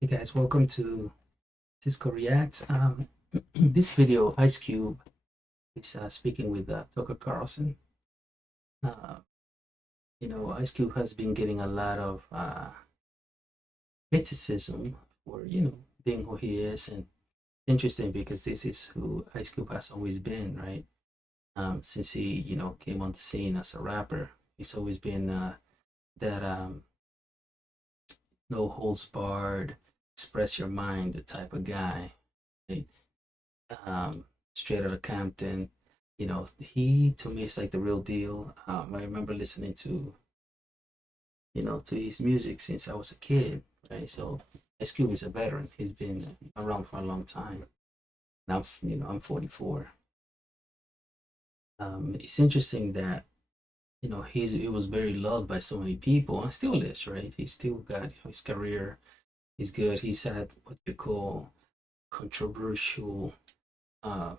Hey guys, welcome to Cisco React. This video, Ice Cube is speaking with Tucker Carlson. Uh, Ice Cube has been getting a lot of criticism for, being who he is. And it's interesting because this is who Ice Cube has always been, right? Since he, came on the scene as a rapper, he's always been that no holds barred, express your mind, the type of guy, right? Straight out of Compton. He to me is like the real deal. I remember listening to his music since I was a kid, right? So Ice Cube is a veteran. He's been around for a long time. Now, I'm 44. It's interesting that he was very loved by so many people and still is, right? He's still got his career. He's good. He's had what you call controversial uh,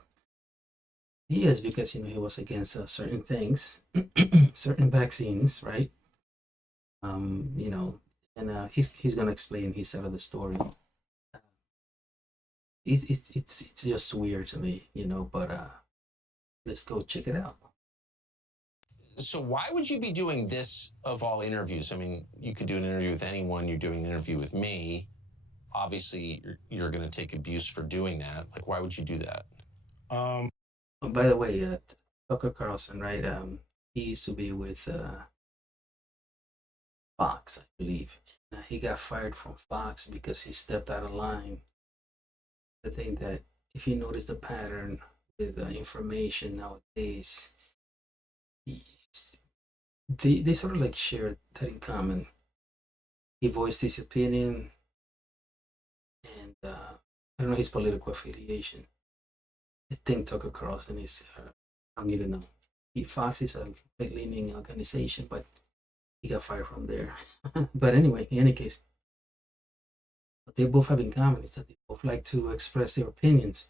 he is because he was against certain things, certain vaccines, right? You know, and he's gonna explain his side of the story. It's just weird to me, but let's go check it out. So why would you be doing this of all interviews? I mean, you could do an interview with anyone. You're doing an interview with me. Obviously, you're going to take abuse for doing that. Like, why would you do that? Oh, by the way, Tucker Carlson, right? He used to be with Fox, I believe. He got fired from Fox because he stepped out of line. The thing that, if you notice the pattern with information nowadays, he, they sort of like share that in common. He voiced his opinion, and I don't know his political affiliation. I think Tucker Carlson is, I don't even know. Fox is a right leaning organization, but he got fired from there. But anyway, in any case, what they both have in common is that they both like to express their opinions.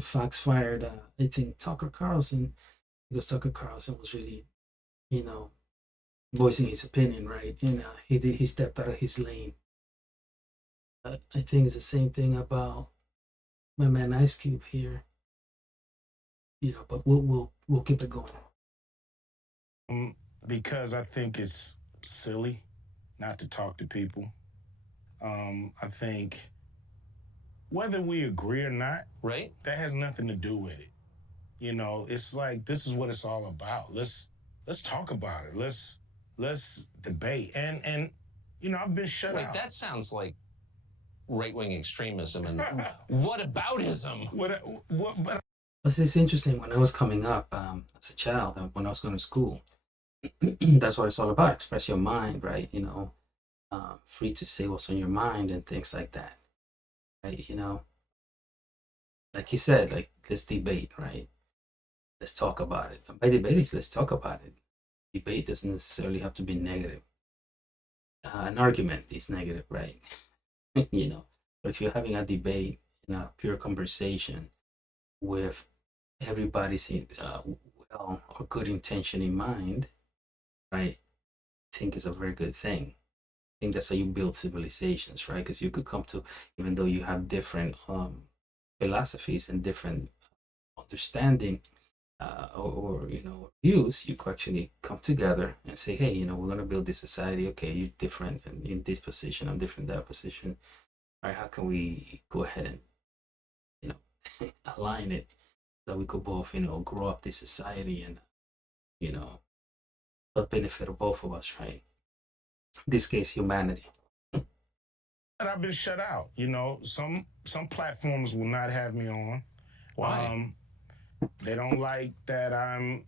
Fox fired, I think, Tucker Carlson because Tucker Carlson was really, you know, voicing his opinion, right? And he stepped out of his lane. I think it's the same thing about my man Ice Cube here, but we'll keep it going. Because I think it's silly not to talk to people. I think whether we agree or not, Right? that has nothing to do with it. It's like this is what it's all about. Let's talk about it. Let's debate. And I've been shut Wait, out. that sounds like right-wing extremism and whataboutism. But It's interesting. When I was coming up as a child, when I was going to school, that's what it's all about. Express your mind, right? Free to say what's on your mind and things like that, right? Like he said, like let's debate, right? Let's talk about it. And by debate is let's talk about it. Debate doesn't necessarily have to be negative. An argument is negative, right? you know, but if you're having a debate in a pure conversation with everybody's well or good intention in mind, right? I think is a very good thing. I think that's how you build civilizations, right? Because you could come to, even though you have different philosophies and different understanding or views, you could actually come together and say, hey, we're going to build this society. Okay, you're different and in this position, I'm different in that position. All right, how can we go ahead and you know align it so we could both grow up this society and you know the benefit of both of us, right? In this case, humanity. I've been shut out. Some platforms will not have me on. Why? They don't like that I'm,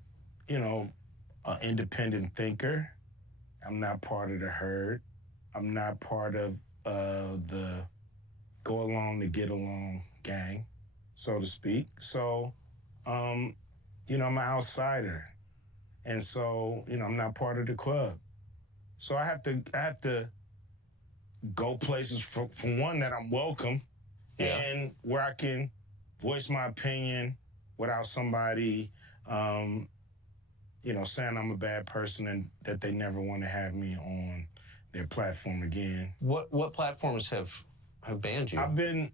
an independent thinker. I'm not part of the herd. I'm not part of the go along to get along gang, so to speak. So, um, I'm an outsider, and so I'm not part of the club. So I have to go places for one that I'm welcome, Yeah. and where I can voice my opinion without somebody, saying I'm a bad person and that they never want to have me on their platform again. What platforms have banned you? I've been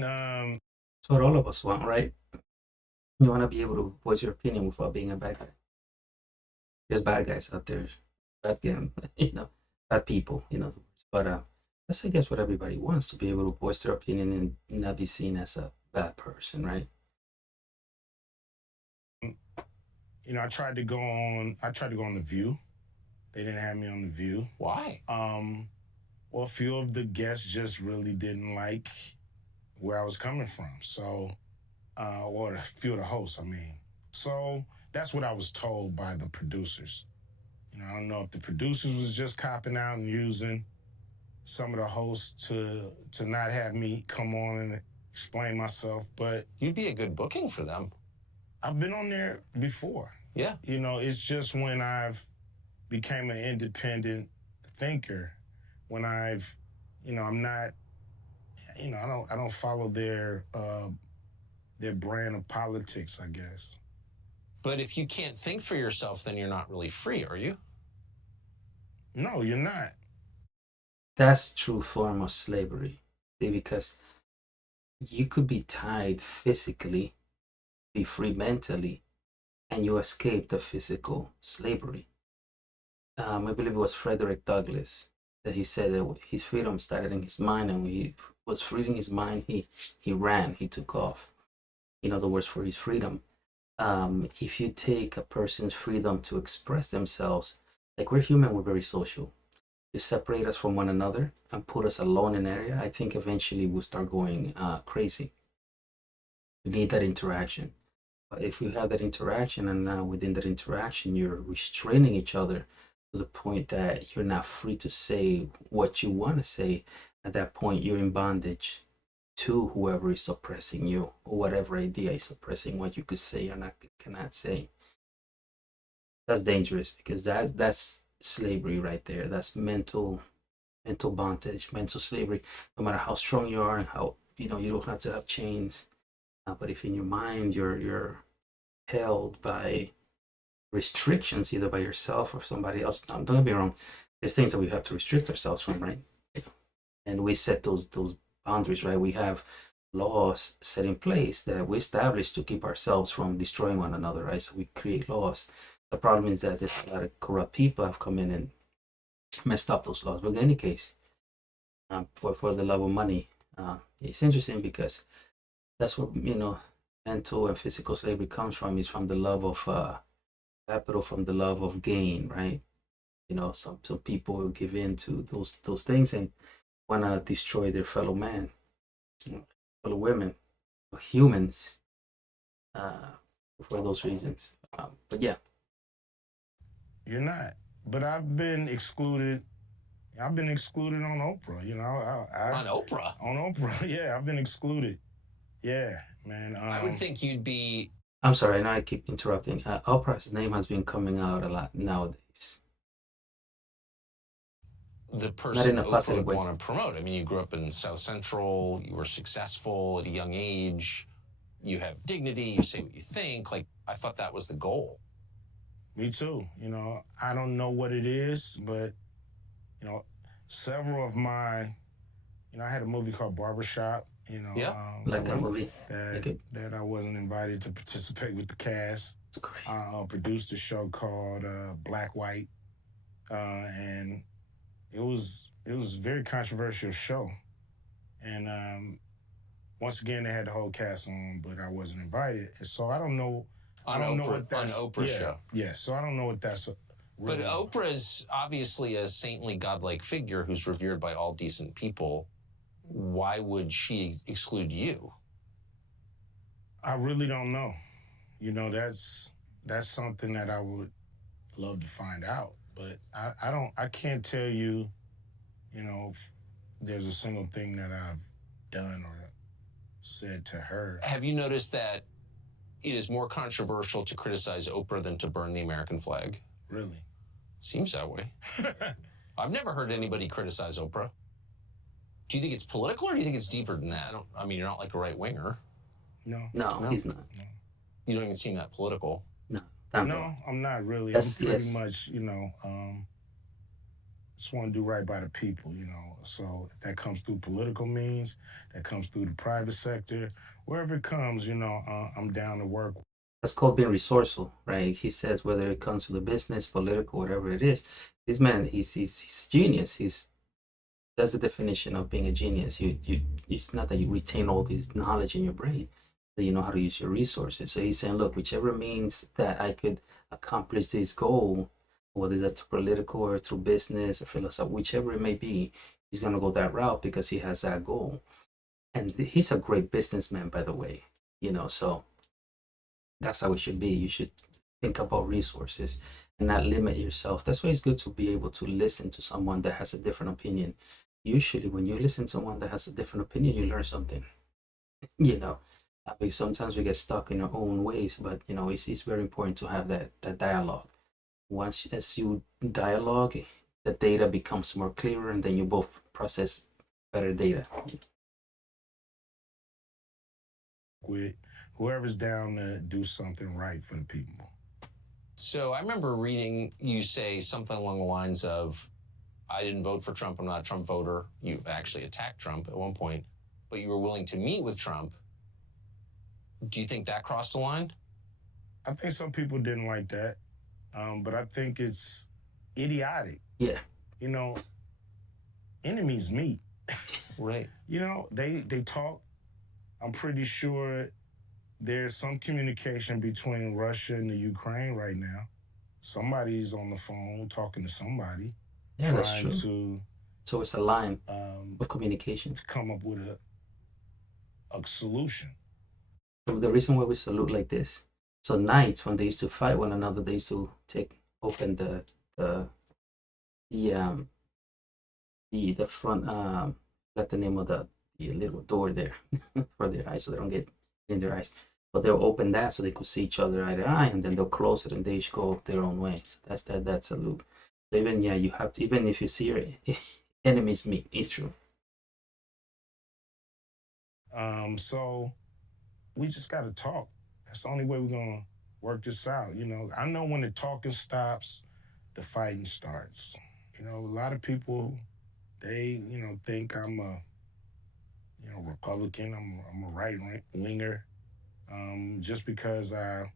That's what all of us want, right? You want to be able to voice your opinion without being a bad guy. There's bad guys out there, bad game, bad people, But that's, I guess, what everybody wants, to be able to voice their opinion and not be seen as a bad person, right? I tried to go on The View. They didn't have me on The View. Why? Well, a few of the guests just really didn't like where I was coming from. So, or a few of the hosts, I mean. So that's what I was told by the producers. I don't know if the producers was just copping out and using some of the hosts to not have me come on and explain myself, but You'd be a good booking for them. I've been on there before. Yeah. It's just when I've became an independent thinker, when I've, I'm not, I don't follow their brand of politics, I guess. But if you can't think for yourself, then you're not really free, are you? No, you're not. That's true form of slavery. See, because you could be tied physically, be free mentally, and you escape the physical slavery. I believe it was Frederick Douglass that he said that his freedom started in his mind, and when he was freeing his mind, he ran, he took off. In other words, for his freedom. If you take a person's freedom to express themselves, like, we're human, we're very social. You separate us from one another and put us alone in an area, I think eventually we'll start going crazy. We need that interaction. But if we have that interaction, and now within that interaction, you're restraining each other to the point that you're not free to say what you want to say, at that point, you're in bondage to whoever is oppressing you, or whatever idea is oppressing what you could say or cannot say. That's dangerous, because that's slavery right there. That's mental bondage, mental slavery. No matter how strong you are and how you don't have to have chains, but if in your mind you're held by restrictions, either by yourself or somebody else. Don't get me wrong. There's things that we have to restrict ourselves from, right? And we set those boundaries, right? We have laws set in place that we establish to keep ourselves from destroying one another, right? So we create laws. The problem is that there's a lot of corrupt people have come in and messed up those laws. But in any case, for the love of money, it's interesting because that's what mental and physical slavery comes from. Is from the love of capital, from the love of gain, right? Some people will give in to those things and want to destroy their fellow man, fellow women, humans, for those reasons. But yeah, You're not. But I've been excluded. I've been excluded on Oprah. On Oprah? On Oprah, yeah, I've been excluded. Yeah, man. I would think you'd be. I'm sorry, I know I keep interrupting. Oprah's name has been coming out a lot nowadays. The Not person in a Oprah positive would way. want to promote. I mean, you grew up in South Central, you were successful at a young age, you have dignity, you say what you think. Like, I thought that was the goal. Me too. I don't know what it is, but, several of my, I had a movie called Barbershop, Yeah. Like that movie. that I wasn't invited to participate with the cast. It's great. I produced a show called Black White, and it was a very controversial show. And once again, they had the whole cast on, but I wasn't invited. And so I don't know. I don't know what that's on Oprah's show. Yeah, so I don't know what that's. But Oprah is obviously a saintly, godlike figure who's revered by all decent people. Why would she exclude you? I really don't know. That's something that I would love to find out. But I can't tell you, if there's a single thing that I've done or said to her. Have you noticed that it is more controversial to criticize Oprah than to burn the American flag? Really? Seems that way. I've never heard anybody criticize Oprah. Do you think it's political, or do you think it's deeper than that? You're not like a right-winger. No, he's not. No. You don't even seem that political. No, I'm not really. I'm pretty much, just want to do right by the people, you know. So if that comes through political means, that comes through the private sector, wherever it comes, you know, I'm down to work. That's called being resourceful, right? He says whether it comes to the business, political, whatever it is, this man, he's a genius. That's the definition of being a genius. It's not that you retain all this knowledge in your brain, that you know how to use your resources. So he's saying, look, whichever means that I could accomplish this goal, whether it's through political or through business or philosophy, whichever it may be, he's gonna go that route because he has that goal. And he's a great businessman, by the way. So that's how it should be. You should think about resources and not limit yourself. That's why it's good to be able to listen to someone that has a different opinion. Usually, when you listen to someone that has a different opinion, you learn something. You know, because sometimes we get stuck in our own ways, but it's very important to have that dialogue. Once as you dialogue, the data becomes more clearer, and then you both process better data. With whoever's down to do something right for the people. So I remember reading you say something along the lines of, I didn't vote for Trump. I'm not a Trump voter. You actually attacked Trump at one point, but you were willing to meet with Trump. Do you think that crossed the line? I think some people didn't like that, but I think it's idiotic. Yeah. You know, enemies meet. Right. You know, they talk. I'm pretty sure there's some communication between Russia and the Ukraine right now. Somebody's on the phone talking to somebody, Yeah, that's trying true. to So it's a line of communication. to come up with a solution. So the reason why we salute like this. So knights, when they used to fight one another, they used to open the the um the front got the name of the little door there for their eyes, so they don't get in their eyes. But they'll open that so they could see each other eye to eye, and then they'll close it, and they each go their own way. So that's salute. So even you have to, even if you see your enemies meet. It's true. So we just got to talk. That's the only way we're gonna work this out. You know, I know when the talking stops, the fighting starts. You know, a lot of people, they think I'm a Republican. I'm a right winger. Just because I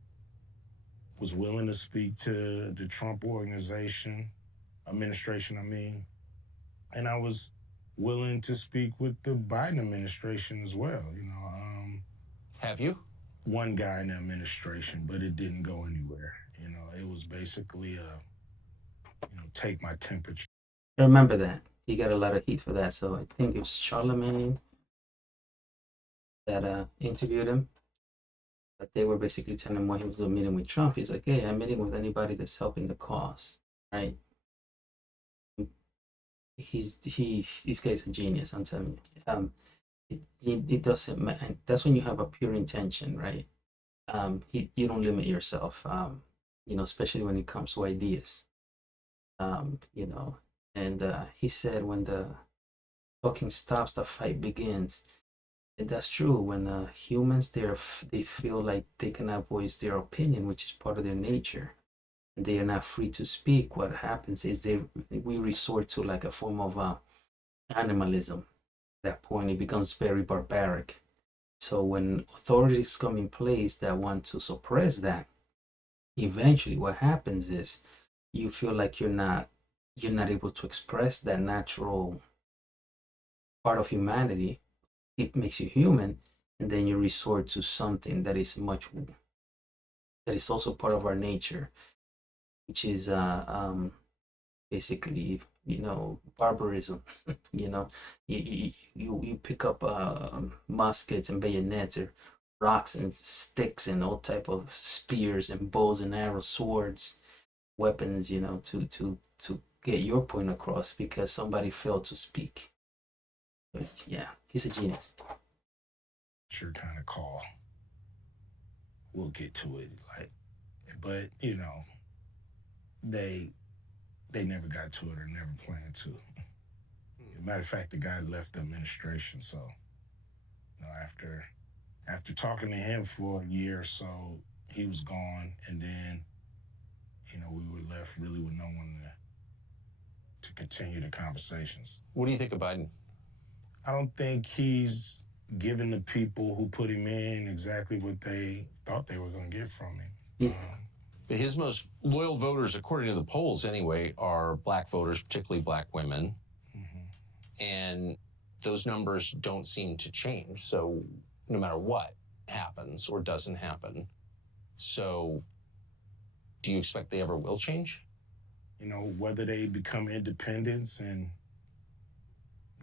was willing to speak to the Trump administration, I mean, and I was willing to speak with the Biden administration as well. Have you? One guy in the administration, but it didn't go anywhere. You know, it was basically take my temperature. I remember that he got a lot of heat for that. So I think it was Charlemagne that interviewed him. But they were basically telling him why he was doing a meeting with Trump. He's like, hey, I'm meeting with anybody that's helping the cause, right? This guy's a genius. I'm telling you. It doesn't matter. That's when you have a pure intention, right? You don't limit yourself. Especially when it comes to ideas. And he said when the talking stops, the fight begins. And that's true. When humans, they feel like they cannot voice their opinion, which is part of their nature, and they are not free to speak. What happens is we resort to like a form of animalism. At that point, it becomes very barbaric. So when authorities come in place that want to suppress that, eventually what happens is you feel like you're not able to express that natural part of humanity. It makes you human, and then you resort to something that is also part of our nature, which is basically barbarism. you know you pick up muskets and bayonets or rocks and sticks and all type of spears and bows and arrows, swords, weapons, to get your point across because somebody failed to speak. But yeah, he's a genius. Sure, kind of call. We'll get to it, but they never got to it or never planned to. Matter of fact, the guy left the administration, so after talking to him for a year or so, he was gone, and then we were left really with no one to continue the conversations. What do you think of Biden? I don't think he's given the people who put him in exactly what they thought they were going to get from him. Yeah. But his most loyal voters, according to the polls anyway, are black voters, particularly black women. And those numbers don't seem to change. So no matter what happens or doesn't happen. So do you expect they ever will change? You know, whether they become independents and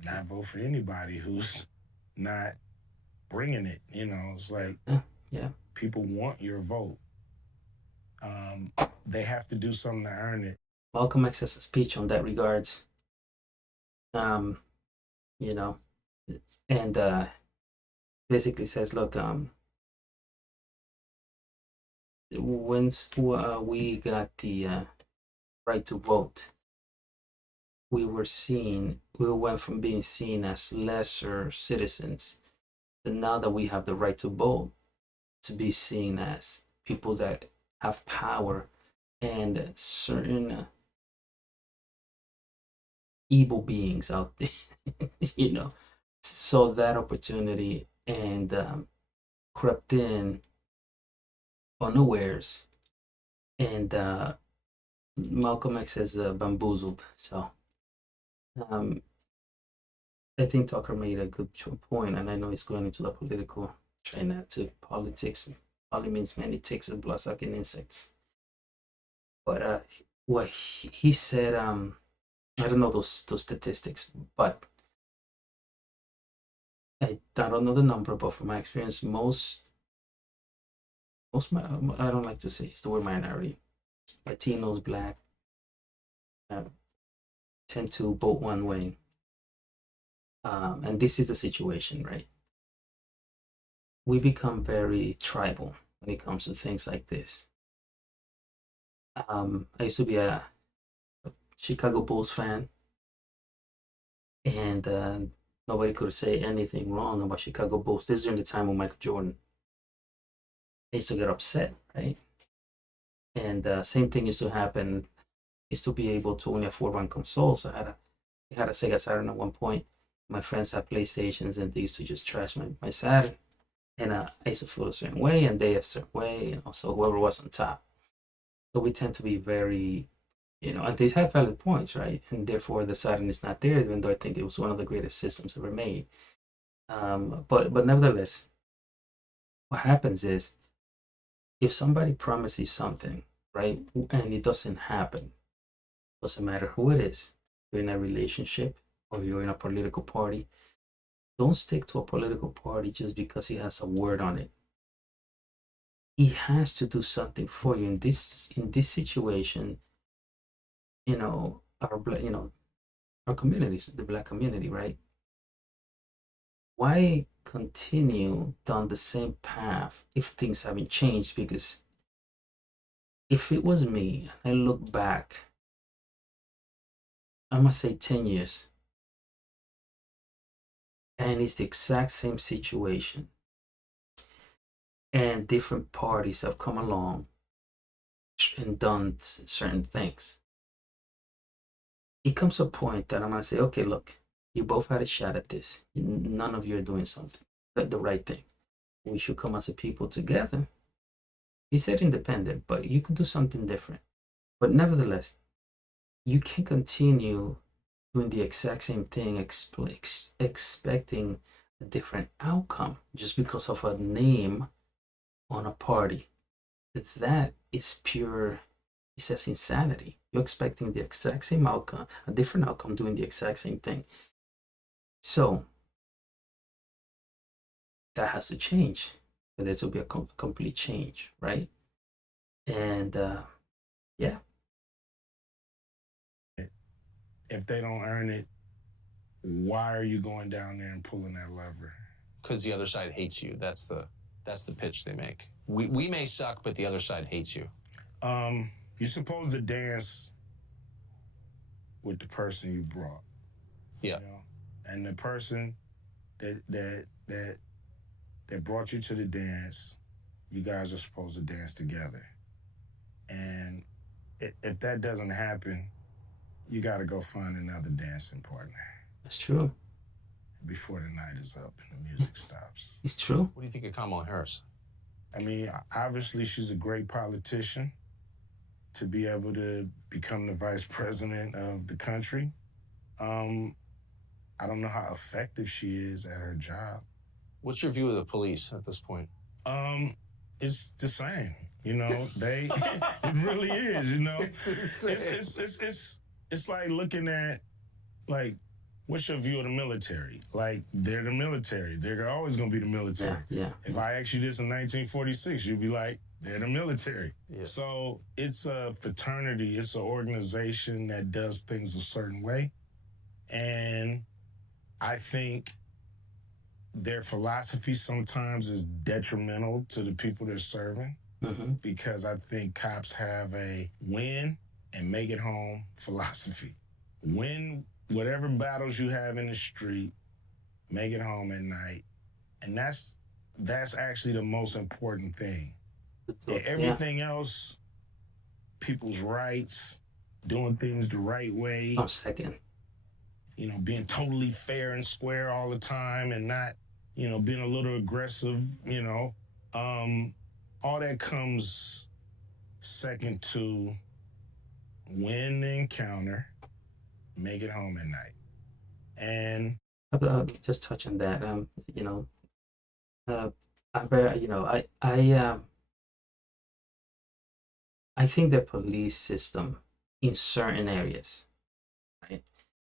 not vote for anybody who's not bringing it. You know, it's like Yeah. people want your vote. They have to do something to earn it. Malcolm X has a speech on that regards. You know, and basically says, look, once we got the right to vote, we went from being seen as lesser citizens to now that we have the right to vote, to be seen as people that have power, and certain evil beings out there, you know, saw that opportunity and crept in unawares, and Malcolm X is bamboozled. So um, I think Tucker made a good point, and I know he's going into the political, trying not to politics. Poly means many ticks and blood-sucking insects. But what he said, I don't know those statistics, but I don't know the number, but from my experience, most I don't like to say it's the word minority, Latinos, black, uh, tend to vote one way. And this is the situation, right? We become very tribal when it comes to things like this. I used to be a Chicago Bulls fan, and nobody could say anything wrong about Chicago Bulls. This is during the time of Michael Jordan. I used to get upset, right? And same thing used to happen. Used to be able to only afford one console, so I had a Sega Saturn at one point. My friends had PlayStations, and they used to just trash my Saturn. And I used to feel a certain way, and they a certain way, and also whoever was on top. So we tend to be very, and they have valid points, right? And therefore the Saturn is not there, even though I think it was one of the greatest systems ever made. But nevertheless, what happens is if somebody promises something, right, and it doesn't happen, doesn't matter who it is, you're in a relationship or you're in a political party, don't stick to a political party just because it has a word on it. He has to do something for you in this situation. Our communities, the black community, right? Why continue down the same path if things haven't changed? Because if it was me, I look back, I must say 10 years, and it's the exact same situation, and different parties have come along and done certain things. It comes to a point that I'm gonna say, okay, look, you both had a shot at this. None of you are doing something, the right thing. We should come as a people together. He said independent, but you could do something different. But nevertheless, you can continue doing the exact same thing, expecting a different outcome just because of a name on a party. That is pure, it says insanity. You're expecting the exact same outcome, a different outcome, doing the exact same thing. So that has to change for there to be a complete change, right? And yeah. If they don't earn it, why are you going down there and pulling that lever? Because the other side hates you. That's the pitch they make. We may suck, but the other side hates you. You're supposed to dance with the person you brought. Yeah. And the person that brought you to the dance, you guys are supposed to dance together. And if that doesn't happen, you got to go find another dancing partner That's true. before the night is up and the music stops. It's true. What do you think of Kamala Harris? I mean, obviously, she's a great politician to be able to become the vice president of the country. I don't know how effective she is at her job. What's your view of the police at this point? It's the same. You know, they it really is. You know, it's like looking at like, what's your view of the military? Like, they're the military. They're always gonna be the military. Yeah. If I asked you this in 1946, you'd be like, they're the military. Yeah. So it's a fraternity. It's an organization that does things a certain way, and I think their philosophy sometimes is detrimental to the people they're serving. Mm-hmm. Because I think cops have a win and make it home philosophy. Win whatever battles you have in the street, make it home at night. And that's actually the most important thing. Everything else, people's rights, doing things the right way. Oh, second. You know, being totally fair and square all the time and not, you know, being a little aggressive, you know. All that comes second to win the encounter, make it home at night. And just touch on that. You know, I think the police system in certain areas, right,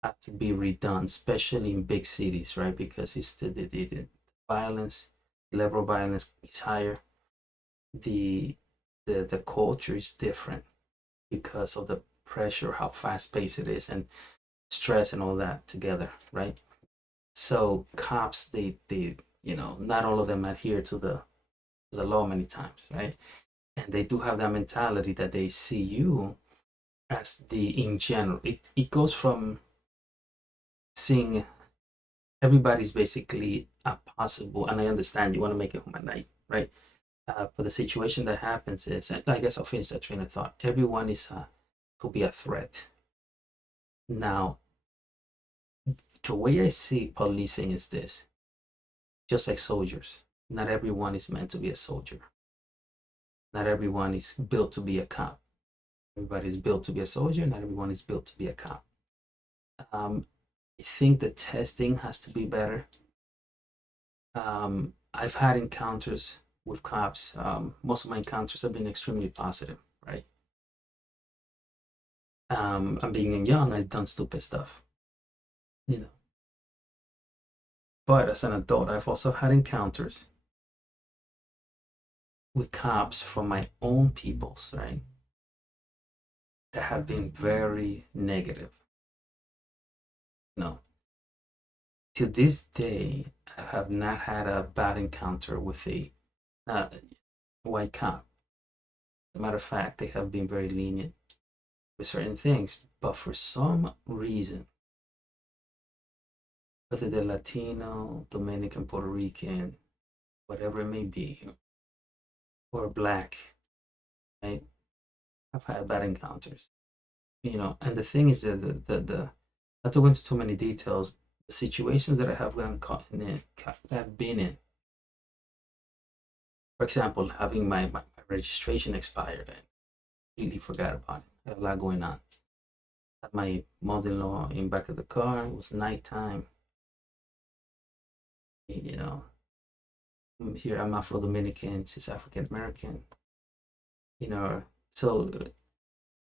have to be redone, especially in big cities, right? Because it's the violence, level of violence is higher. The culture is different because of the pressure, how fast paced it is, and stress and all that together, right? So cops, they you know, not all of them adhere to the law many times, right? And they do have that mentality that they see you as the in general. It goes from seeing everybody's basically a possible, and I understand you want to make it home at night, right? But the situation that happens is, I guess I'll finish that train of thought. Everyone could be a threat. Now, the way I see policing is this: just like soldiers, not everyone is meant to be a soldier. Not everyone is built to be a cop. Everybody is built to be a soldier. Not everyone is built to be a cop. I think the testing has to be better. I've had encounters with cops. Most of my encounters have been extremely positive, right? And being young, I've done stupid stuff, you know. But as an adult, I've also had encounters with cops from my own peoples, right? That have been very negative. No. To this day, I have not had a bad encounter with a white cop. As a matter of fact, they have been very lenient with certain things, but for some reason, whether they're Latino, Dominican, Puerto Rican, whatever it may be, or black, right? I've had bad encounters, you know. And the thing is that the not to go into too many details, the situations that I have gotten caught in, have been in. For example, having my registration expired and completely forgot about it. Had a lot going on. Had my mother-in-law in back of the car. It was nighttime. You know, here I'm Afro Dominican, she's African American. You know, so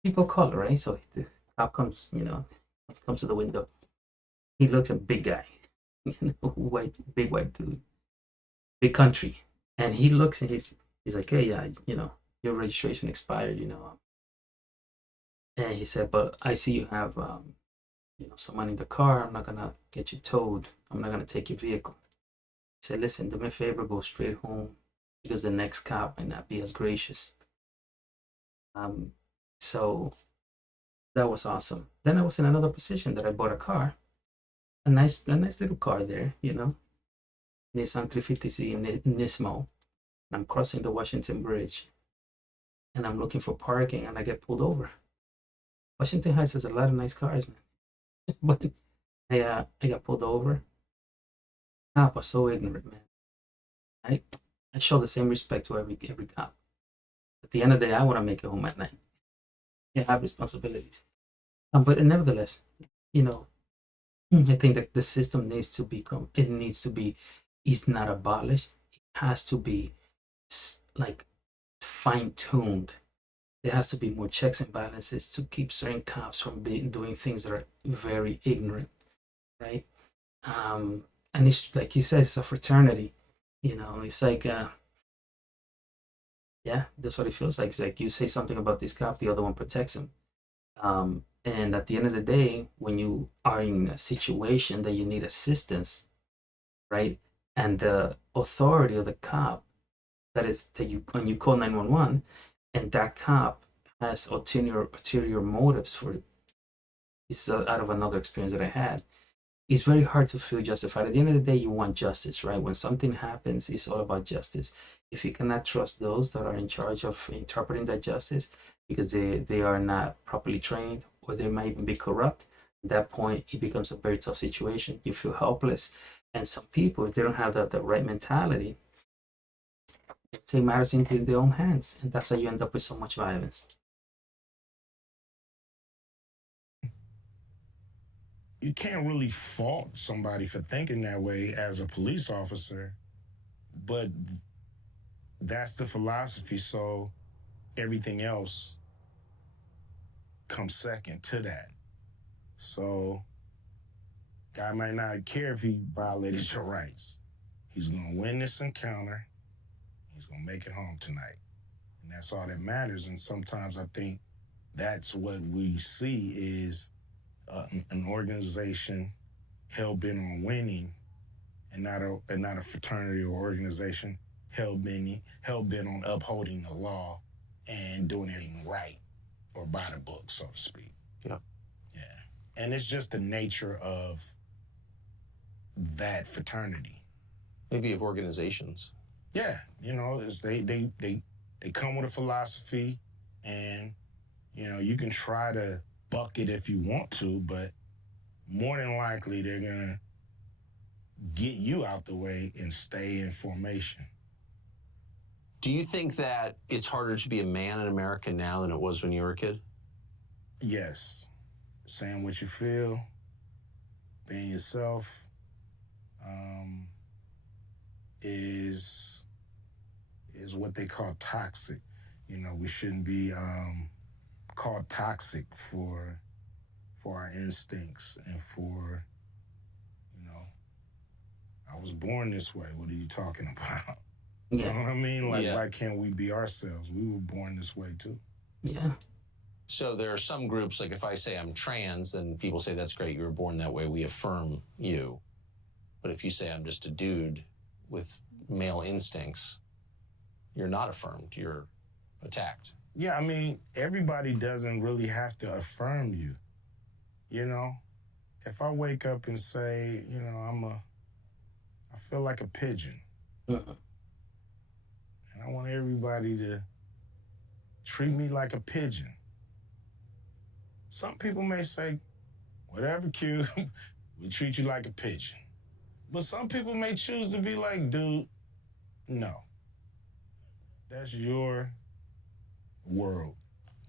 people color, right? So the cop comes, you know, comes to the window. He looks a big guy, you know, big white dude, big country, and he looks and he's like, hey, yeah, you know, your registration expired, you know. And he said, but I see you have, you know, someone in the car. I'm not gonna get you towed. I'm not gonna take your vehicle. He said, listen, do me a favor, go straight home because the next cop might not be as gracious. So that was awesome. Then I was in another position that I bought a car, a nice little car there, you know, Nissan 350Z Nismo. I'm crossing the Washington Bridge, and I'm looking for parking, and I get pulled over Washington Heights has a lot of nice cars, man. But I got pulled over. Cop was so ignorant, man. I I show the same respect to every cop. At the end of the day, I want to make it home at night. I have responsibilities. But nevertheless, you know, I think that the system needs to become. It needs to be. It's not abolished. It has to be like fine tuned. There has to be more checks and balances to keep certain cops from doing things that are very ignorant, right? Um, and it's like he says, it's a fraternity. It's like, yeah, that's what it feels like. It's like you say something about this cop, the other one protects him. And at the end of the day, when you are in a situation that you need assistance, right, and the authority of the cop that you when you call 911, and that cop has ulterior motives for it. It's out of another experience that I had. It's very hard to feel justified. At the end of the day, you want justice, right? When something happens, it's all about justice. If you cannot trust those that are in charge of interpreting that justice because they are not properly trained or they might even be corrupt, at that point, it becomes a very tough situation. You feel helpless. And some people, if they don't have the right mentality, they take matters into their own hands. And that's how you end up with so much violence. You can't really fault somebody for thinking that way as a police officer, but that's the philosophy. So everything else comes second to that. So guy might not care if he violated your rights. He's gonna win this encounter. He's gonna make it home tonight. And that's all that matters. And sometimes I think that's what we see is an organization hell-bent on winning and not a fraternity or organization hell-bent on upholding the law and doing everything right or by the book, so to speak. Yeah. Yeah. And it's just the nature of that fraternity. Maybe of organizations. Yeah, it's they come with a philosophy, and you can try to buck it if you want to, but more than likely they're gonna get you out the way and stay in formation. Do you think that it's harder to be a man in America now than it was when you were a kid? Yes. Saying what you feel, being yourself, is what they call toxic. We shouldn't be called toxic for our instincts and for, I was born this way. What are you talking about? You know what I mean? Like, why can't we be ourselves? We were born this way too. Yeah. So there are some groups, like if I say I'm trans, and people say, that's great, you were born that way, we affirm you. But if you say I'm just a dude with male instincts, you're not affirmed, you're attacked. Yeah, I mean, everybody doesn't really have to affirm you. If I wake up and say, I feel like a pigeon. Uh-huh. And I want everybody to treat me like a pigeon. Some people may say, whatever, Q, we treat you like a pigeon. But some people may choose to be like, dude, no. That's your world.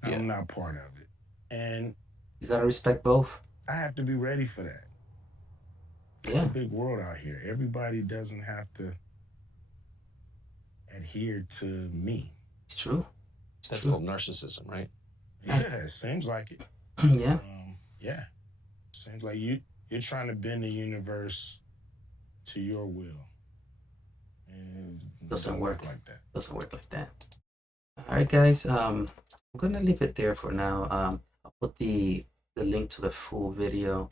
Yeah. I'm not part of it. And you gotta respect both. I have to be ready for that. It's a big world out here. Everybody doesn't have to adhere to me. It's true. That's called narcissism, right? Yeah, it seems like it. Yeah. Yeah. Seems like you're trying to bend the universe to your will. And it doesn't work like that. Doesn't work like that. All right, guys. I'm gonna leave it there for now. I'll put the link to the full video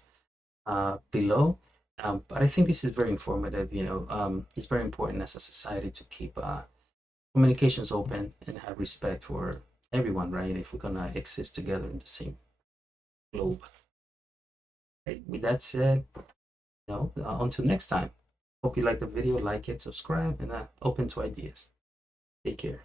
below. But I think this is very informative. It's very important as a society to keep communications open and have respect for everyone, right? If we're gonna exist together in the same globe. Right, with that said, until next time. Hope you like the video, like it, subscribe, and open to ideas. Take care.